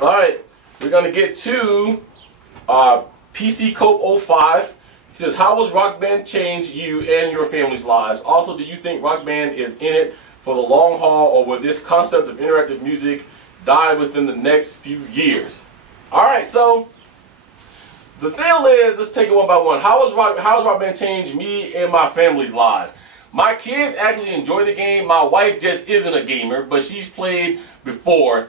Alright, we're going to get to PC Cope 05. He says, how has Rock Band changed you and your family's lives? Also, do you think Rock Band is in it for the long haul, or will this concept of interactive music die within the next few years? Alright, so the deal is, let's take it one by one. How has Rock Band changed me and my family's lives? My kids actually enjoy the game. My wife just isn't a gamer, but she's played before.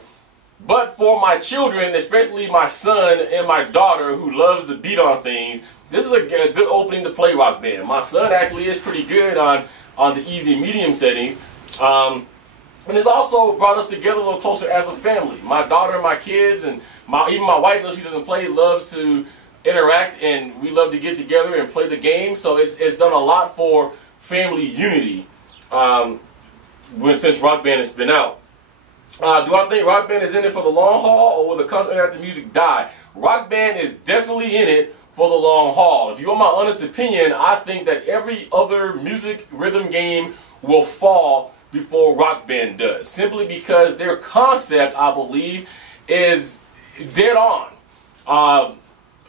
But for my children, especially my son and my daughter who loves to beat on things, this is a good opening to play Rock Band. My son actually is pretty good on the easy medium settings. And it's also brought us together a little closer as a family. My daughter and my kids, and even my wife, though she doesn't play, loves to interact, and we love to get together and play the game. So it's done a lot for family unity since Rock Band has been out. Do I think Rock Band is in it for the long haul, or will the constant interactive music die? Rock Band is definitely in it for the long haul. If you want my honest opinion, I think that every other music rhythm game will fall before Rock Band does, simply because their concept, I believe, is dead on.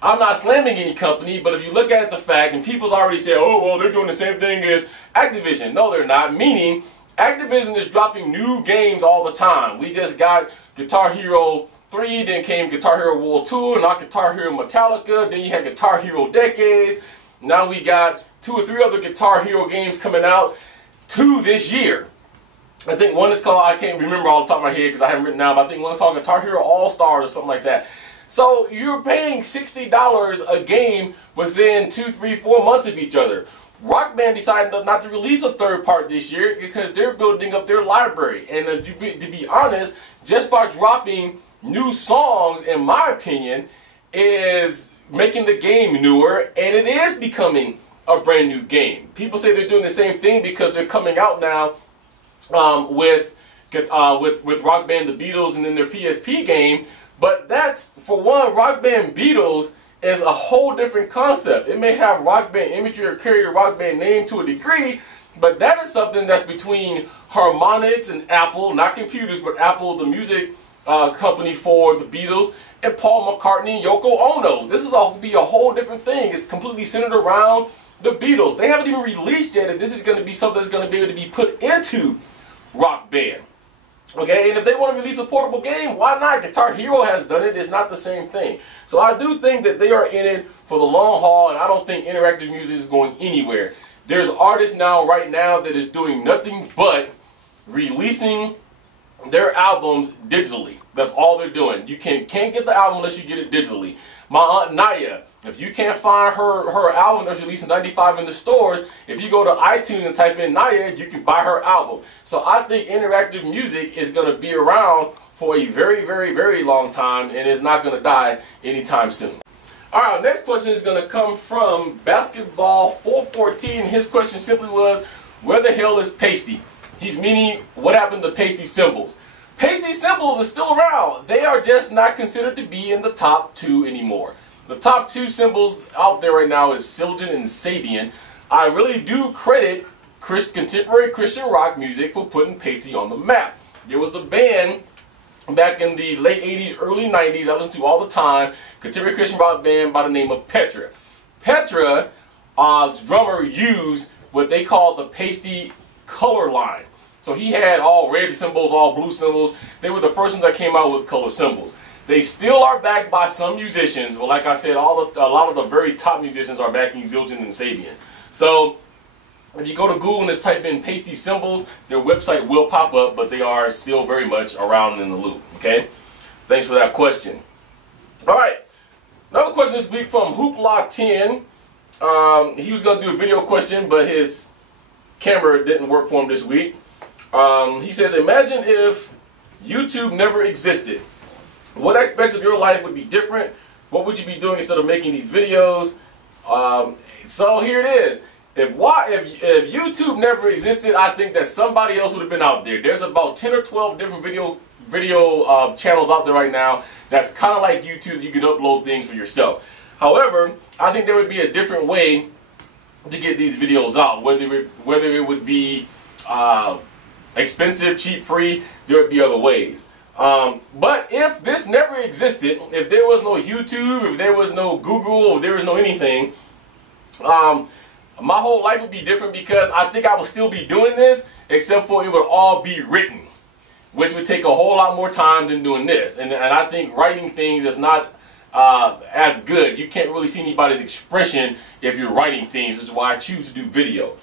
I'm not slamming any company, but if you look at the fact, and people's already said, oh, well, they're doing the same thing as Activision. No, they're not, meaning Activision is dropping new games all the time. We just got Guitar Hero 3, then came Guitar Hero World Tour, not Guitar Hero Metallica, then you had Guitar Hero Decades. Now we got 2 or 3 other Guitar Hero games coming out, 2 this year. I think one is called, I can't remember off the top of my head because I haven't written down, but I think one's called Guitar Hero All-Stars or something like that. So you're paying $60 a game within 2, 3, 4 months of each other. Rock Band decided not to release a third part this year because they're building up their library. And to be honest, just by dropping new songs, in my opinion, is making the game newer, and it is becoming a brand new game. People say they're doing the same thing because they're coming out now with Rock Band the Beatles and then their PSP game. But that's, for one, Rock Band Beatles is a whole different concept. It may have Rock Band imagery or carry a Rock Band name to a degree, but that is something that's between Harmonix and Apple, not computers, but Apple, the music company for the Beatles, and Paul McCartney and Yoko Ono. This is all be a whole different thing. It's completely centered around the Beatles. They haven't even released yet if this is going to be something that's going to be able to be put into Rock Band. Okay, and if they want to release a portable game, why not? Guitar Hero has done it. It's not the same thing. So I do think that they are in it for the long haul, and I don't think interactive music is going anywhere. There's artists now, right now, that is doing nothing but releasing their albums digitally. That's all they're doing. You can't get the album unless you get it digitally. My Aunt Naya, if you can't find her album that's released in '95 in the stores, if you go to iTunes and type in Naya, you can buy her album. So I think interactive music is going to be around for a very, very, very long time, and it's not going to die anytime soon. Alright, our next question is going to come from Basketball 414. His question simply was, where the hell is Paiste? He's meaning, what happened to Paiste Cymbals? Paiste Cymbals is still around. They are just not considered to be in the top 2 anymore. The top 2 cymbals out there right now is Zildjian and Sabian. I really do credit contemporary Christian rock music for putting Paiste on the map. There was a band back in the late 80s, early 90s, I listened to all the time, contemporary Christian rock band by the name of Petra. Petra's drummer used what they call the Paiste color line. So he had all red cymbals, all blue cymbals. They were the first ones that came out with color cymbals. They still are backed by some musicians, but like I said, a lot of the very top musicians are backing Zildjian and Sabian. So if you go to Google and just type in Paiste Cymbals, their website will pop up, but they are still very much around in the loop. Okay? Thanks for that question. Alright, another question this week from Hooplaa10. He was going to do a video question, but his camera didn't work for him this week. He says, imagine if YouTube never existed. What aspects of your life would be different? What would you be doing instead of making these videos? So here it is. If YouTube never existed, I think that somebody else would have been out there. There's about 10 or 12 different video channels out there right now that's kind of like YouTube. You can upload things for yourself. However, I think there would be a different way to get these videos out. Whether it would be expensive, cheap, free, there would be other ways. But if this never existed, if there was no YouTube, if there was no Google, if there was no anything, my whole life would be different, because I think I would still be doing this, except for it would all be written, which would take a whole lot more time than doing this. And I think writing things is not as good. You can't really see anybody's expression if you're writing things, which is why I choose to do video.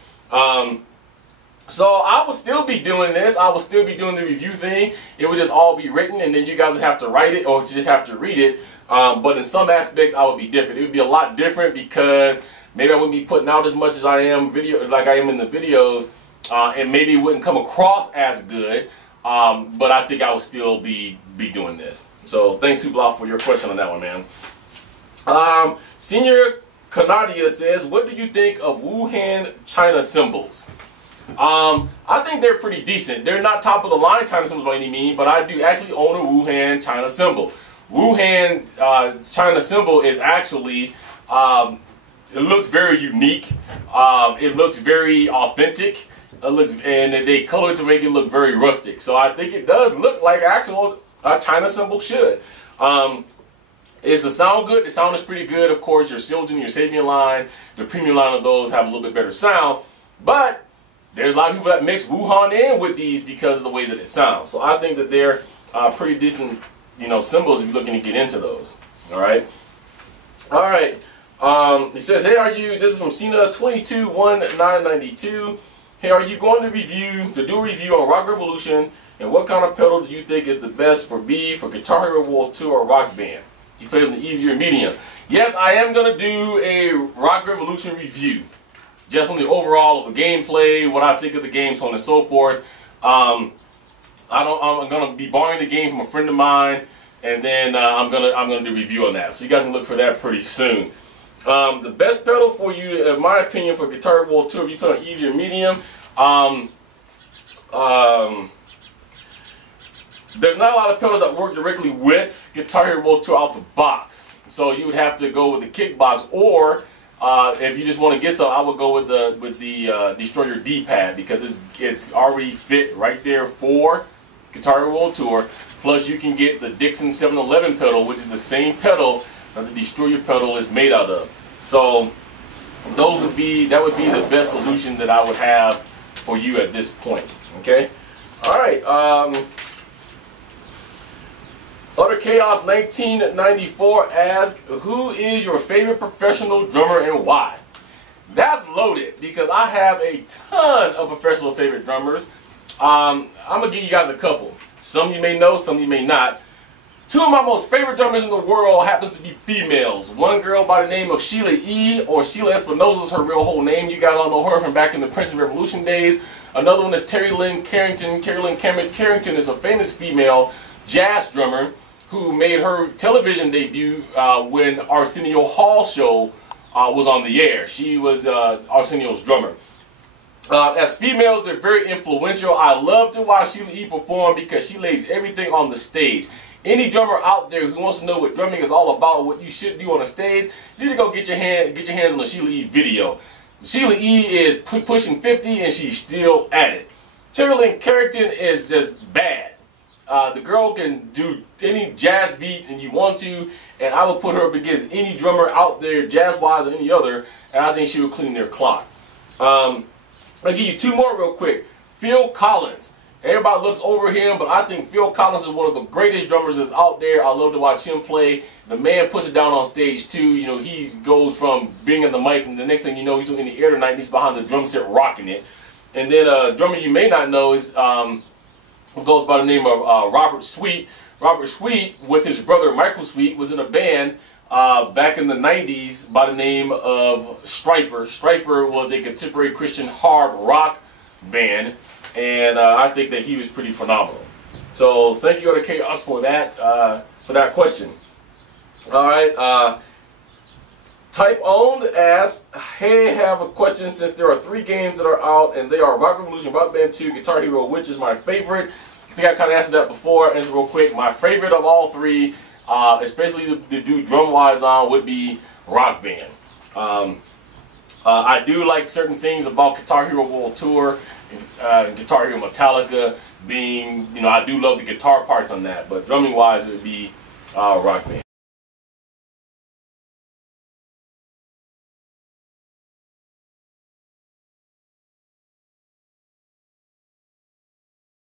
So I will still be doing this. I will still be doing the review thing. It would just all be written, and then you guys would have to write it or just have to read it. But in some aspects, I would be different. It would be a lot different, because maybe I wouldn't be putting out as much as I am like I am in the videos, and maybe it wouldn't come across as good. But I think I would still be doing this. So thanks, Hooplaa, for your question on that one, man. SenorCanadia says, what do you think of Wuhan China cymbals? I think they're pretty decent. They're not top of the line China cymbals by any means, but I do actually own a Wuhan China cymbal. Wuhan China cymbal is actually, it looks very unique. It looks very authentic. And they color it to make it look very rustic. So I think it does look like actual China cymbal should. Is the sound good? The sound is pretty good. Of course, your Silgen, your Sabian line, the premium line of those have a little bit better sound. But there's a lot of people that mix Wuhan in with these because of the way that it sounds. So I think that they're pretty decent, cymbals if you're looking to get into those. All right. All right. He says, hey, this is from Cena 221992. Hey, are you going to do a review on Rock Revolution, and what kind of pedal do you think is the best for Guitar Hero World Tour or Rock Band? He plays an easier medium. Yes, I am going to do a Rock Revolution review, just on the overall of the gameplay, what I think of the game, so on and so forth. I'm going to be borrowing the game from a friend of mine, and then I'm going to do a review on that. So you guys can look for that pretty soon. The best pedal for you, in my opinion, for Guitar Hero World Tour, if you play on easy or medium, there's not a lot of pedals that work directly with Guitar Hero World Tour out the box. So you would have to go with the Kickbox, or if you just want to get some, I would go with the Destroyer D-pad, because it's already fit right there for Guitar Hero World Tour. Plus, you can get the Dixon 711 pedal, which is the same pedal that the Destroyer pedal is made out of. So that would be the best solution that I would have for you at this point. Okay. All right. Utter Chaos 1994 asks, who is your favorite professional drummer and why? That's loaded, because I have a ton of professional favorite drummers. I'm going to give you guys a couple. Some you may know, some you may not. Two of my most favorite drummers in the world happens to be females. One girl by the name of Sheila E., or Sheila Espinosa is her real whole name. You guys all know her from back in the Prince and Revolution days. Another one is Terry Lynn Carrington. Terry Lynn Carrington is a famous female jazz drummer who made her television debut when Arsenio Hall show was on the air. She was Arsenio's drummer. As females, they're very influential. I love to watch Sheila E. perform because she lays everything on the stage. Any drummer out there who wants to know what drumming is all about, what you should do on a stage, you need to go get your hands on the Sheila E. video. Sheila E. is pushing 50 and she's still at it. Terry Lynn Carrington is just bad. The girl can do any jazz beat and you want to, and I would put her up against any drummer out there, jazz-wise or any other, and I think she would clean their clock. I'll give you two more real quick. Phil Collins. Everybody looks over him, but I think Phil Collins is one of the greatest drummers that's out there. I love to watch him play. The man puts it down on stage too. You know, he goes from being in the mic, and the next thing you know, he's doing the air tonight, and he's behind the drum set rocking it. And then a drummer you may not know is goes by the name of Robert Sweet. Robert Sweet, with his brother Michael Sweet, was in a band back in the 90s by the name of Stryper. Stryper was a contemporary Christian hard rock band, and I think that he was pretty phenomenal. So thank you to Chaos for that question. All right. Type Owned asks, hey, have a question. Since there are 3 games that are out, and they are Rock Revolution, Rock Band 2, Guitar Hero, which is my favorite? I think I kind of answered that before. Answer real quick. My favorite of all 3, especially to do drum-wise on, would be Rock Band. I do like certain things about Guitar Hero World Tour, Guitar Hero Metallica, being, you know, I do love the guitar parts on that, but drumming wise, it would be Rock Band.